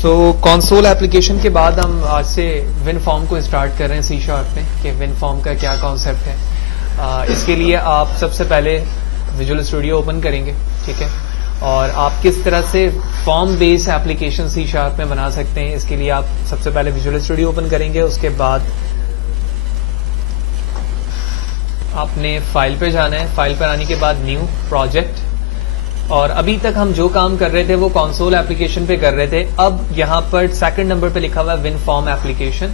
Console application के बाद हम आज से विनफॉर्म को स्टार्ट कर रहे हैं सी शार्प में कि विनफॉर्म का क्या कॉन्सेप्ट है। इसके लिए आप सबसे पहले विजुअल स्टूडियो ओपन करेंगे, ठीक है, और आप किस तरह से form based application C sharp में बना सकते हैं। इसके लिए आप सबसे पहले विजुअल स्टूडियो ओपन करेंगे, उसके बाद आपने फाइल पे जाना है। फाइल पर आने के बाद न्यू प्रोजेक्ट, और अभी तक हम जो काम कर रहे थे वो कंसोल एप्लीकेशन पे कर रहे थे। अब यहाँ पर सेकंड नंबर पे लिखा हुआ है विनफॉर्म एप्लीकेशन,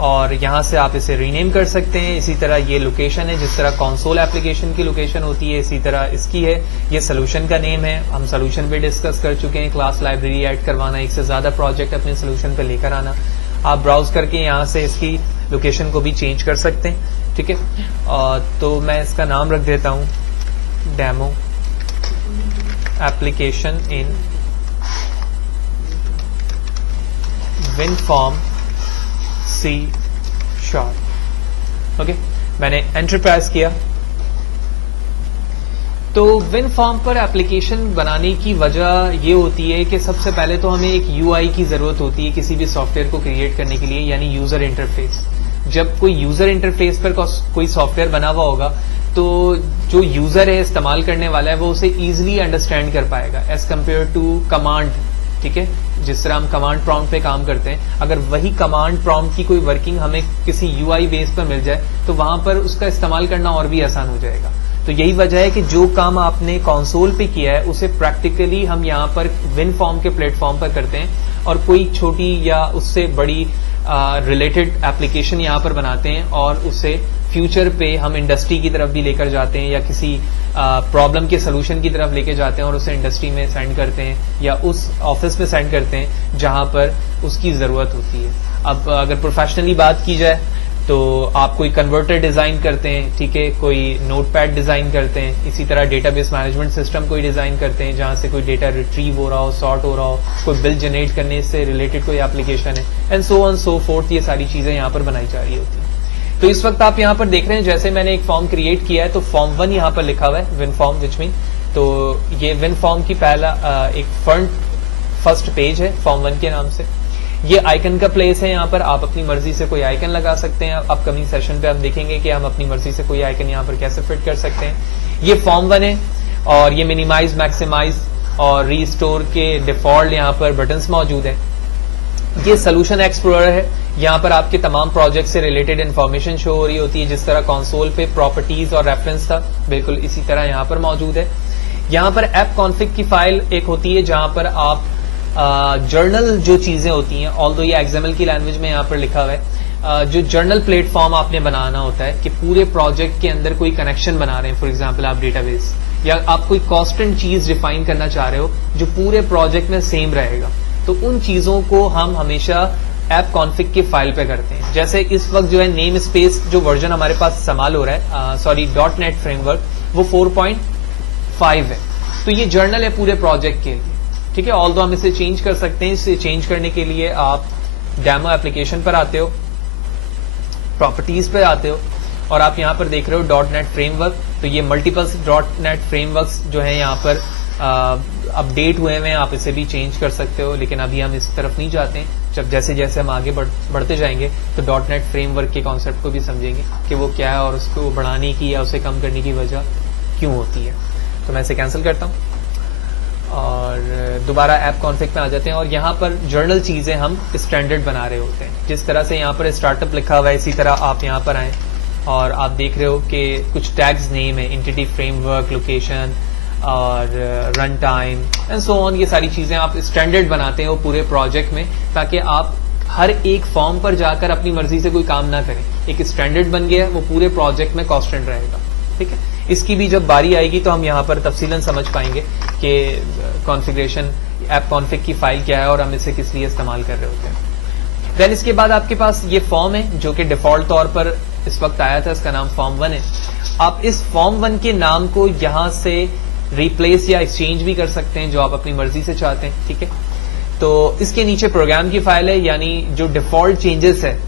और यहाँ से आप इसे रीनेम कर सकते हैं। इसी तरह ये लोकेशन है, जिस तरह कंसोल एप्लीकेशन की लोकेशन होती है इसी तरह इसकी है। ये सोल्यूशन का नेम है, हम सोल्यूशन पे डिस्कस कर चुके हैं। क्लास लाइब्रेरी ऐड करवाना, एक से ज्यादा प्रोजेक्ट अपने सोल्यूशन पे लेकर आना। आप ब्राउज करके यहाँ से इसकी लोकेशन को भी चेंज कर सकते हैं, ठीक है। तो मैं इसका नाम रख देता हूँ demo application in WinForm C sharp. Okay, मैंने एंटर प्रेस किया। तो विनफॉर्म पर एप्लीकेशन बनाने की वजह ये होती है कि सबसे पहले तो हमें एक यूआई की जरूरत होती है किसी भी सॉफ्टवेयर को क्रिएट करने के लिए, यानी यूजर इंटरफेस। जब कोई यूजर इंटरफेस पर कोई सॉफ्टवेयर बना हुआ होगा तो जो यूजर है, इस्तेमाल करने वाला है, वो उसे इजीली अंडरस्टैंड कर पाएगा एज कम्पेयर टू कमांड, ठीक है। जिस तरह हम कमांड प्रॉम्प्ट पे काम करते हैं, अगर वही कमांड प्रॉम्प्ट की कोई वर्किंग हमें किसी यूआई बेस पर मिल जाए तो वहां पर उसका इस्तेमाल करना और भी आसान हो जाएगा। तो यही वजह है कि जो काम आपने कंसोल पे किया है उसे प्रैक्टिकली हम यहाँ पर विनफॉर्म के प्लेटफॉर्म पर करते हैं, और कोई छोटी या उससे बड़ी रिलेटेड एप्लीकेशन यहाँ पर बनाते हैं, और उसे फ्यूचर पे हम इंडस्ट्री की तरफ भी लेकर जाते हैं, या किसी प्रॉब्लम के सोल्यूशन की तरफ लेके जाते हैं और उसे इंडस्ट्री में सेंड करते हैं, या उस ऑफिस में सेंड करते हैं जहां पर उसकी जरूरत होती है। अब अगर प्रोफेशनली बात की जाए तो आप कोई कन्वर्टर डिजाइन करते हैं, ठीक है, कोई नोटपैड डिजाइन करते हैं, इसी तरह डेटाबेस मैनेजमेंट सिस्टम कोई डिजाइन करते हैं जहां से कोई डेटा रिट्रीव हो रहा हो, सॉर्ट हो रहा हो, कोई बिल जनरेट करने से रिलेटेड कोई एप्लीकेशन है, and so on so fourth. ये सारी चीजें यहाँ पर बनाई जा रही होती है। तो इस वक्त आप यहाँ पर देख रहे हैं, जैसे मैंने एक फॉर्म क्रिएट किया है तो फॉर्म 1 यहाँ पर लिखा हुआ है विनफॉर्म, विच मीन तो ये विनफॉर्म की पहला एक फर्स्ट पेज है फॉर्म 1 के नाम से। ये आइकन का प्लेस है, यहाँ पर आप अपनी मर्जी से कोई आइकन लगा सकते हैं। अपकमिंग सेशन पे हम देखेंगे कि हम अपनी मर्जी से कोई आइकन यहाँ पर कैसे फिट कर सकते हैं। ये फॉर्म 1 है, और ये मिनिमाइज, मैक्सिमाइज और रीस्टोर के डिफॉल्ट यहाँ पर बटन्स मौजूद है। ये सोल्यूशन एक्सप्लोरर है, यहाँ पर आपके तमाम प्रोजेक्ट से रिलेटेड इन्फॉर्मेशन शो हो रही होती है। जिस तरह कंसोल पे प्रॉपर्टीज और रेफरेंस था, बिल्कुल इसी तरह यहाँ पर मौजूद है। यहाँ पर ऐप कॉन्फ़िग की फाइल एक होती है जहां पर आप जर्नल जो चीजें होती हैं, ऑल्दो ये एक्सएमएल की लैंग्वेज में यहाँ पर लिखा हुआ है, जो जर्नल प्लेटफॉर्म आपने बनाना होता है कि पूरे प्रोजेक्ट के अंदर कोई कनेक्शन बना रहे हैं, फॉर एग्जाम्पल आप डेटाबेस, या आप कोई कांस्टेंट चीज डिफाइन करना चाह रहे हो जो पूरे प्रोजेक्ट में सेम रहेगा, तो उन चीजों को हम हमेशा ऐप कॉन्फ़िग की फाइल पे करते हैं। जैसे इस वक्त जो है नेम स्पेस जो वर्जन हमारे पास इस्तेमाल हो रहा है, सॉरी .NET फ्रेमवर्क, वो 4.5 है। तो ये जर्नल है पूरे प्रोजेक्ट के लिए, ठीक है। ऑल्दो हम इसे चेंज कर सकते हैं। इसे चेंज करने के लिए आप डेमो एप्लीकेशन पर आते हो, प्रॉपर्टीज पर आते हो, और आप यहाँ पर देख रहे हो .NET फ्रेमवर्क। तो ये मल्टीपल .NET फ्रेमवर्क्स जो है यहाँ पर अपडेट हुए हैं, आप इसे भी चेंज कर सकते हो, लेकिन अभी हम इस तरफ नहीं जाते हैं। जब जैसे जैसे हम आगे बढ़ते जाएंगे तो .NET फ्रेमवर्क के कॉन्सेप्ट को भी समझेंगे कि वो क्या है और उसको बढ़ाने की या उसे कम करने की वजह क्यों होती है। तो मैं इसे कैंसिल करता हूँ और दोबारा ऐप कॉन्फ़िग में आ जाते हैं, और यहाँ पर जर्नल चीजें हम स्टैंडर्ड बना रहे होते हैं। जिस तरह से यहाँ पर स्टार्टअप लिखा हुआ है, इसी तरह आप यहाँ पर आए और आप देख रहे हो कि कुछ टैग्स नेम है, एंटिटी फ्रेमवर्क, लोकेशन और run time and so on. ये सारी चीजें आप स्टैंडर्ड बनाते हो पूरे प्रोजेक्ट में, ताकि आप हर एक फॉर्म पर जाकर अपनी मर्जी से कोई काम ना करें। एक स्टैंडर्ड बन गया, वो पूरे प्रोजेक्ट में कांस्टेंट रहेगा, ठीक है। इसकी भी जब बारी आएगी तो हम यहाँ पर तफसीलन समझ पाएंगे कि कॉन्फ़िगरेशन ऐप कॉन्फ़िग की फाइल क्या है और हम इसे किस लिए इस्तेमाल कर रहे होते हैं। देन इसके बाद आपके पास ये फॉर्म है जो कि डिफॉल्ट तौर पर इस वक्त आया था, इसका नाम फॉर्म 1 है। आप इस फॉर्म 1 के नाम को यहाँ से रिप्लेस या एक्सचेंज भी कर सकते हैं, जो आप अपनी मर्जी से चाहते हैं, ठीक है। तो इसके नीचे प्रोग्राम की फाइल है, यानी जो डिफॉल्ट चेंजेस है।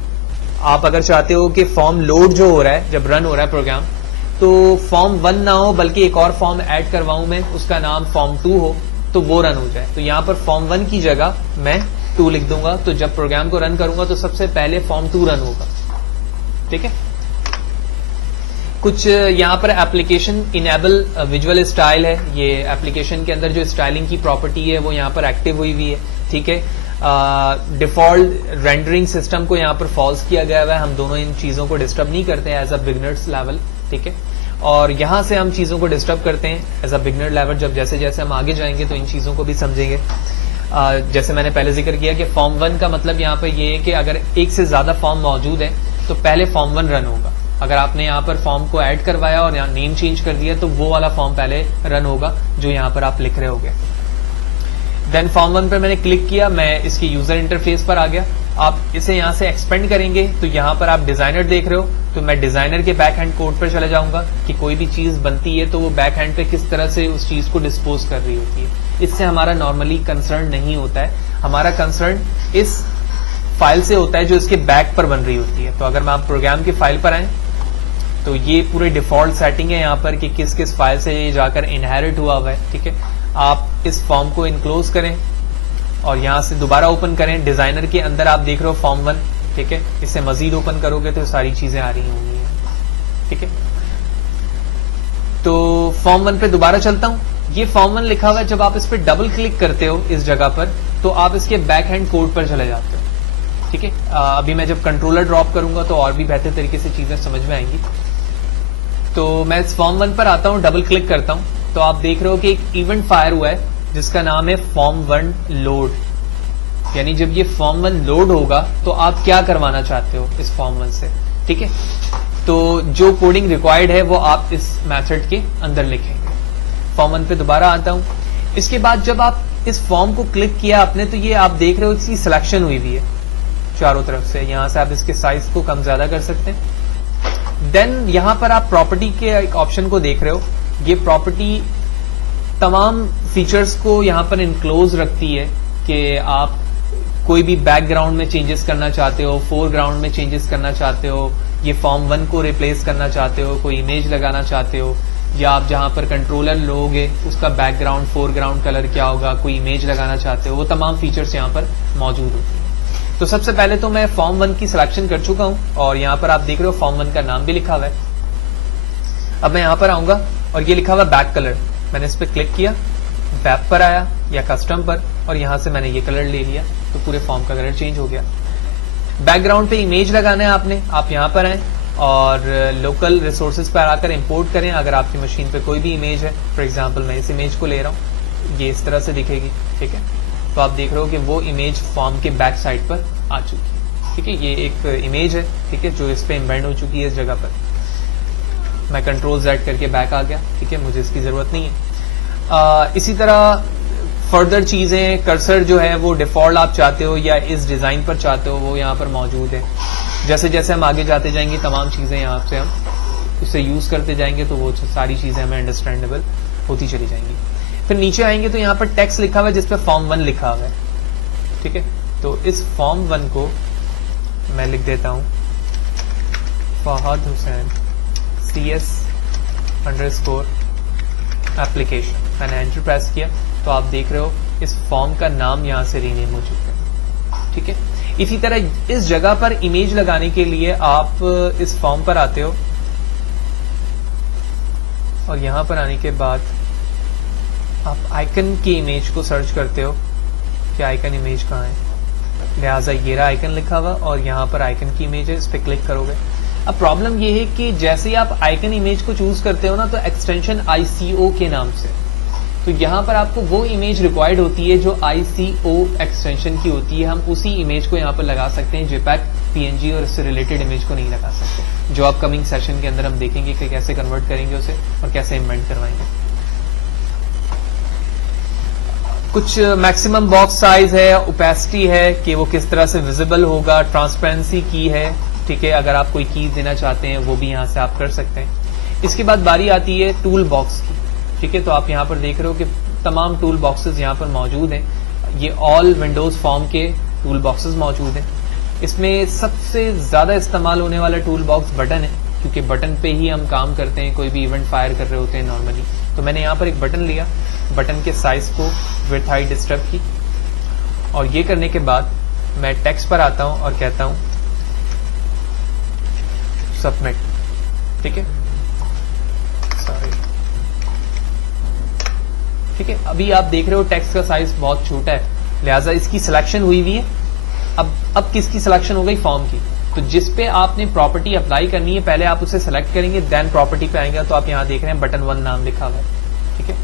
आप अगर चाहते हो कि फॉर्म लोड जो हो रहा है, जब रन हो रहा है प्रोग्राम, तो फॉर्म 1 ना हो बल्कि एक और फॉर्म ऐड करवाऊं मैं, उसका नाम फॉर्म 2 हो, तो वो रन हो जाए। तो यहाँ पर फॉर्म 1 की जगह मैं 2 लिख दूंगा, तो जब प्रोग्राम को रन करूंगा तो सबसे पहले फॉर्म 2 रन होगा। ठीक है, कुछ यहाँ पर एप्लीकेशन इनेबल विजुअल स्टाइल है, ये एप्लीकेशन के अंदर जो स्टाइलिंग की प्रॉपर्टी है वो यहाँ पर एक्टिव हुई हुई है। ठीक है, डिफॉल्ट रेंडरिंग सिस्टम को यहाँ पर फॉल्स किया गया है, हम दोनों इन चीजों को डिस्टर्ब नहीं करते हैं एज अ बिगनर्स लेवल। ठीक है, और यहां से हम चीजों को डिस्टर्ब करते हैं एज अ बिगनर लेवल। जब जैसे जैसे हम आगे जाएंगे तो इन चीजों को भी समझेंगे। जैसे मैंने पहले जिक्र किया कि फॉर्म 1 का मतलब यहाँ पर ये है कि अगर एक से ज्यादा फॉर्म मौजूद है तो पहले फॉर्म 1 रन होगा। अगर आपने यहाँ पर फॉर्म को ऐड करवाया और यहाँ नेम चेंज कर दिया तो वो वाला फॉर्म पहले रन होगा जो यहाँ पर आप लिख रहे होगे। देन फॉर्म 1 पर मैंने क्लिक किया, मैं इसके यूजर इंटरफेस पर आ गया। आप इसे यहाँ से एक्सपेंड करेंगे तो यहाँ पर आप डिजाइनर देख रहे हो, तो मैं डिजाइनर के बैक हैंड कोड पर चले जाऊंगा कि कोई भी चीज बनती है तो वो बैक हैंड पे किस तरह से उस चीज को डिस्पोज कर रही होती है। इससे हमारा नॉर्मली कंसर्न नहीं होता है, हमारा कंसर्न इस फाइल से होता है जो इसके बैक पर बन रही होती है। तो अगर आप प्रोग्राम की फाइल पर आए तो ये पूरे डिफॉल्ट सेटिंग है यहाँ पर कि किस किस फाइल से ये जाकर इनहेरिट हुआ है। ठीक है, आप इस फॉर्म को इनक्लोज करें और यहां से दोबारा ओपन करें। डिजाइनर के अंदर आप देख रहे हो फॉर्म 1। ठीक है, इसे मजीद ओपन करोगे तो सारी चीजें आ रही होंगी। ठीक है, तो फॉर्म 1 पे दोबारा चलता हूं। ये फॉर्म 1 लिखा हुआ है, जब आप इस पर डबल क्लिक करते हो इस जगह पर तो आप इसके बैक हैंड कोड पर चले जाते हो। ठीक है, अभी मैं जब कंट्रोलर ड्रॉप करूंगा तो और भी बेहतर तरीके से चीजें समझ में आएंगी। तो मैं इस फॉर्म 1 पर आता हूं, डबल क्लिक करता हूं तो आप देख रहे हो कि एक इवेंट फायर हुआ है जिसका नाम है फॉर्म 1 लोड। यानी जब ये फॉर्म 1 लोड होगा तो आप क्या करवाना चाहते हो इस फॉर्म 1 से। ठीक है, तो जो कोडिंग रिक्वायर्ड है वो आप इस मेथड के अंदर लिखेंगे। फॉर्म 1 पे दोबारा आता हूं। इसके बाद जब आप इस फॉर्म को क्लिक किया आपने तो ये आप देख रहे हो इसकी सिलेक्शन हुई हुई है चारों तरफ से। यहां से आप इसके साइज को कम ज्यादा कर सकते हैं। देन यहां पर आप प्रॉपर्टी के एक ऑप्शन को देख रहे हो। ये प्रॉपर्टी तमाम फीचर्स को यहां पर इनक्लोज रखती है कि आप कोई भी बैकग्राउंड में चेंजेस करना चाहते हो, फोरग्राउंड में चेंजेस करना चाहते हो, ये फॉर्म 1 को रिप्लेस करना चाहते हो, कोई इमेज लगाना चाहते हो, या आप जहां पर कंट्रोलर लोगे उसका बैकग्राउंड फोरग्राउंड कलर क्या होगा, कोई इमेज लगाना चाहते हो, वो तमाम फीचर्स यहां पर मौजूद होती है। तो सबसे पहले तो मैं फॉर्म 1 की सिलेक्शन कर चुका हूं और यहां पर आप देख रहे हो फॉर्म 1 का नाम भी लिखा हुआ है। अब मैं यहां पर आऊंगा और ये लिखा हुआ बैक कलर, मैंने इस पर क्लिक किया, वेब पर आया या कस्टम पर और यहां से मैंने ये कलर ले लिया तो पूरे फॉर्म का कलर चेंज हो गया। बैकग्राउंड पे इमेज लगाना है आपने, आप यहां पर आए और लोकल रिसोर्सेज पर आकर इंपोर्ट करें। अगर आपकी मशीन पे कोई भी इमेज है, फॉर एग्जांपल मैं इस इमेज को ले रहा हूं, ये इस तरह से दिखेगी। ठीक है, तो आप देख रहे हो कि वो इमेज फॉर्म के बैक साइड पर आ चुकी है। ठीक है, ये एक इमेज है, ठीक है, जो इस पे इम्बेड हो चुकी है इस जगह पर। मैं कंट्रोल Z करके बैक आ गया। ठीक है, मुझे इसकी जरूरत नहीं है। इसी तरह फर्दर चीजें, कर्सर जो है वो डिफॉल्ट आप चाहते हो या इस डिजाइन पर चाहते हो, वो यहाँ पर मौजूद है। जैसे जैसे हम आगे जाते जाएंगे तमाम चीजें यहाँ से हम उससे यूज करते जाएंगे तो वो सारी चीजें हमें अंडरस्टैंडेबल होती चली जाएंगी। फिर नीचे आएंगे तो यहाँ पर टेक्स्ट लिखा हुआ है जिसपे फॉर्म 1 लिखा हुआ है। ठीक है, तो इस फॉर्म 1 को मैं लिख देता हूं फहद हुसैन CS_ एप्लीकेशन। मैंने एंटर प्रेस किया तो आप देख रहे हो इस फॉर्म का नाम यहां से रीनेम हो चुका है। ठीक है, इसी तरह इस जगह पर इमेज लगाने के लिए आप इस फॉर्म पर आते हो और यहां पर आने के बाद आप आइकन की इमेज को सर्च करते हो कि आइकन इमेज कहाँ है। लिहाजा ये रहा आइकन लिखा हुआ और यहाँ पर आइकन की इमेज है, इस पर क्लिक करोगे। अब प्रॉब्लम ये है कि जैसे ही आप आइकन इमेज को चूज करते हो ना तो एक्सटेंशन ICO के नाम से, तो यहाँ पर आपको वो इमेज रिक्वायर्ड होती है जो ICO एक्सटेंशन की होती है। हम उसी इमेज को यहाँ पर लगा सकते हैं, JPEG, PNG और इससे रिलेटेड इमेज को नहीं लगा सकते, जो अपकमिंग सेशन के अंदर हम देखेंगे कि कैसे कन्वर्ट करेंगे उसे और कैसे इम्बेड करवाएंगे। कुछ मैक्सिमम बॉक्स साइज है, ओपेसिटी है कि वो किस तरह से विजिबल होगा, ट्रांसपेरेंसी की है। ठीक है, अगर आप कोई की देना चाहते हैं वो भी यहाँ से आप कर सकते हैं। इसके बाद बारी आती है टूल बॉक्स की। ठीक है, तो आप यहाँ पर देख रहे हो कि तमाम टूल बॉक्सेस यहाँ पर मौजूद हैं। ये ऑल विंडोज फॉर्म के टूल बॉक्सेस मौजूद हैं। इसमें सबसे ज्यादा इस्तेमाल होने वाला टूल बॉक्स बटन है, क्योंकि बटन पे ही हम काम करते हैं, कोई भी इवेंट फायर कर रहे होते हैं नॉर्मली। तो मैंने यहाँ पर एक बटन लिया, बटन के साइज को विड्थ हाइट डिस्टर्ब की और ये करने के बाद मैं टेक्स्ट पर आता हूं और कहता हूं सबमिट। ठीक है, सॉरी, ठीक है। अभी आप देख रहे हो टेक्स्ट का साइज बहुत छोटा है, लिहाजा इसकी सिलेक्शन हुई है। अब किसकी सिलेक्शन हो गई? फॉर्म की। तो जिस पे आपने प्रॉपर्टी अप्लाई करनी है पहले आप उसे सेलेक्ट करेंगे, देन प्रॉपर्टी पे आएंगे। तो आप यहां देख रहे हैं बटन 1 नाम लिखा हुआ है। ठीक है,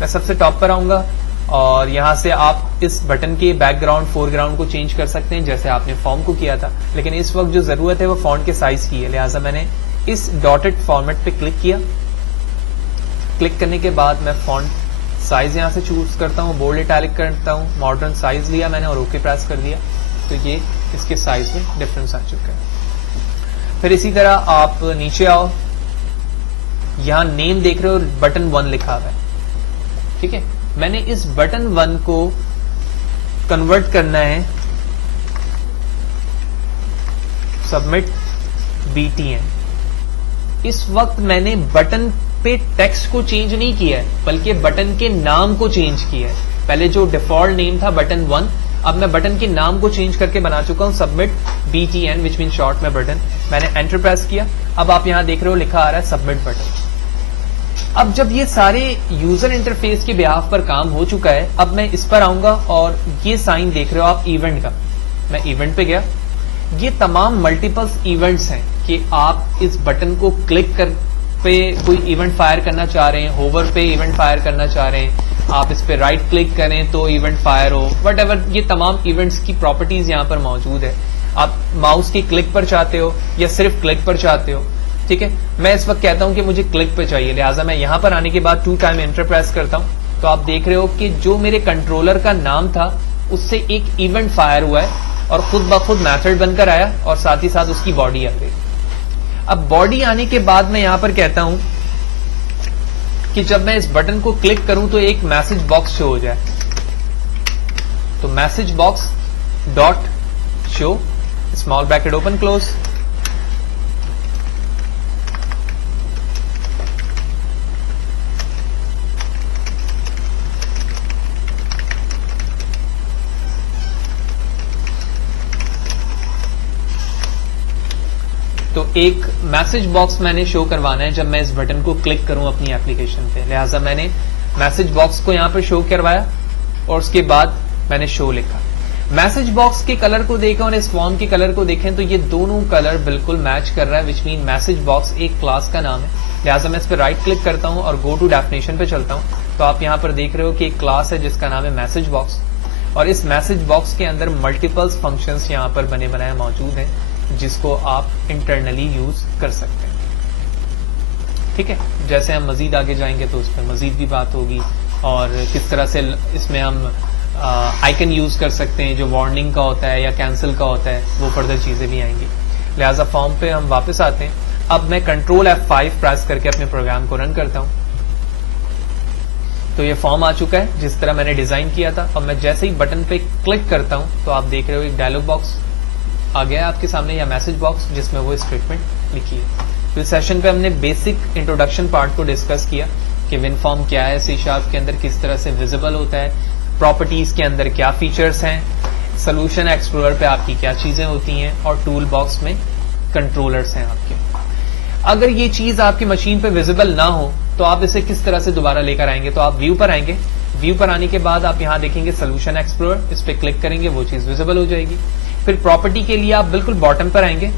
मैं सबसे टॉप पर आऊंगा और यहां से आप इस बटन के बैकग्राउंड फोरग्राउंड को चेंज कर सकते हैं जैसे आपने फॉर्म को किया था। लेकिन इस वक्त जो जरूरत है वो फॉन्ट के साइज की है, लिहाजा मैंने इस डॉटेड फॉर्मेट पे क्लिक किया। क्लिक करने के बाद मैं फॉन्ट साइज यहां से चूज करता हूं, बोल्ड इटैलिक करता हूं, मॉडर्न साइज लिया मैंने और ओके प्रेस कर दिया। तो ये इसके साइज में डिफरेंस आ चुका है। फिर इसी तरह आप नीचे आओ, यहां नेम देख रहे हो बटन 1 लिखा हुआ है। ठीक है, मैंने इस बटन 1 को कन्वर्ट करना है सबमिट BTN। इस वक्त मैंने बटन पे टेक्स्ट को चेंज नहीं किया है बल्कि बटन के नाम को चेंज किया है। पहले जो डिफॉल्ट नेम था बटन 1, अब मैं बटन के नाम को चेंज करके बना चुका हूं submit BTN which mean short में बटन। मैंने एंटर प्रेस किया, अब आप यहां देख रहे हो लिखा आ रहा है सबमिट बटन। अब जब ये सारे यूजर इंटरफेस के बिहाफ पर काम हो चुका है, अब मैं इस पर आऊंगा और ये साइन देख रहे हो आप इवेंट का, मैं इवेंट पे गया। ये तमाम मल्टीपल्स इवेंट्स हैं कि आप इस बटन को क्लिक कर पे कोई इवेंट फायर करना चाह रहे हैं, होवर पे इवेंट फायर करना चाह रहे हैं, आप इस पे राइट क्लिक करें तो इवेंट फायर हो, वटएवर। ये तमाम इवेंट्स की प्रॉपर्टीज यहां पर मौजूद है। आप माउस की क्लिक पर चाहते हो या सिर्फ क्लिक पर चाहते हो। ठीक है, मैं इस वक्त कहता हूं कि मुझे क्लिक पे चाहिए, लिहाजा मैं यहां पर आने के बाद 2 टाइम एंटर प्रेस करता हूं। तो आप देख रहे हो कि जो मेरे कंट्रोलर का नाम था उससे एक इवेंट फायर हुआ है और खुद ब खुद मैथड बनकर आया और साथ ही साथ उसकी बॉडी आ गई। अब बॉडी आने के बाद मैं यहां पर कहता हूं कि जब मैं इस बटन को क्लिक करूं तो एक मैसेज बॉक्स शो हो जाए। तो message box dot show small bracket open close. तो एक मैसेज बॉक्स मैंने शो करवाना है जब मैं इस बटन को क्लिक करूं अपनी एप्लीकेशन पे, लिहाजा मैंने मैसेज बॉक्स को यहां पर शो करवाया और उसके बाद मैंने शो लिखा। मैसेज बॉक्स के कलर को देखें और इस फॉर्म के कलर को देखें तो ये दोनों कलर बिल्कुल मैच कर रहा है, विच मीन मैसेज बॉक्स एक क्लास का नाम है। लिहाजा मैं इस पर राइट क्लिक करता हूं और गो टू डेफिनेशन पे चलता हूं। तो आप यहां पर देख रहे हो कि एक क्लास है जिसका नाम है मैसेज बॉक्स और इस मैसेज बॉक्स के अंदर मल्टीपल्स फंक्शंस यहां पर बने बनाए मौजूद हैं जिसको आप इंटरनली यूज कर सकते हैं। ठीक है, जैसे हम मजीद आगे जाएंगे तो उस पर मजीद भी बात होगी और किस तरह से इसमें हम आइकन यूज कर सकते हैं जो वार्निंग का होता है या कैंसिल का होता है, वो फर्दर चीजें भी आएंगी। लिहाजा फॉर्म पे हम वापस आते हैं। अब मैं कंट्रोल F5 प्रेस करके अपने प्रोग्राम को रन करता हूं। तो ये फॉर्म आ चुका है जिस तरह मैंने डिजाइन किया था। अब मैं जैसे ही बटन पे क्लिक करता हूं तो आप देख रहे हो एक डायलॉग बॉक्स आ गया आपके सामने या मैसेज बॉक्स जिसमें वो स्टेटमेंट लिखी है। तो इस सेशन पे हमने बेसिक इंट्रोडक्शन पार्ट को डिस्कस किया कि विनफॉर्म क्या है, C# के अंदर किस तरह से विजिबल होता है, प्रॉपर्टीज के अंदर क्या फीचर्स हैं, सोल्यूशन एक्सप्लोरर पे आपकी क्या चीजें होती हैं और टूल बॉक्स में कंट्रोलर्स हैं आपके। अगर ये चीज आपकी मशीन पे विजिबल ना हो तो आप इसे किस तरह से दोबारा लेकर आएंगे? तो आप व्यू पर आएंगे, व्यू पर आने के बाद आप यहां देखेंगे सोल्यूशन एक्सप्लोरर, इस पे क्लिक करेंगे, वो चीज विजिबल हो जाएगी। फिर प्रॉपर्टी के लिए आप बिल्कुल बॉटम पर आएंगे,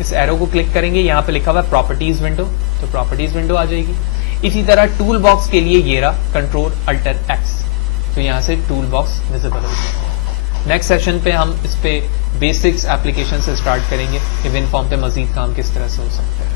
इस एरो को क्लिक करेंगे, यहां पे लिखा हुआ है प्रॉपर्टीज विंडो, तो प्रॉपर्टीज विंडो आ जाएगी। इसी तरह टूल बॉक्स के लिए ये रहा कंट्रोल अल्टर X, तो यहां से टूल बॉक्स विजिबल हो जाएगा। नेक्स्ट सेशन पे हम इस पे बेसिक्स एप्लीकेशन से स्टार्ट करेंगे कि विनफॉर्म पे मजीद काम किस तरह से हो सकता है।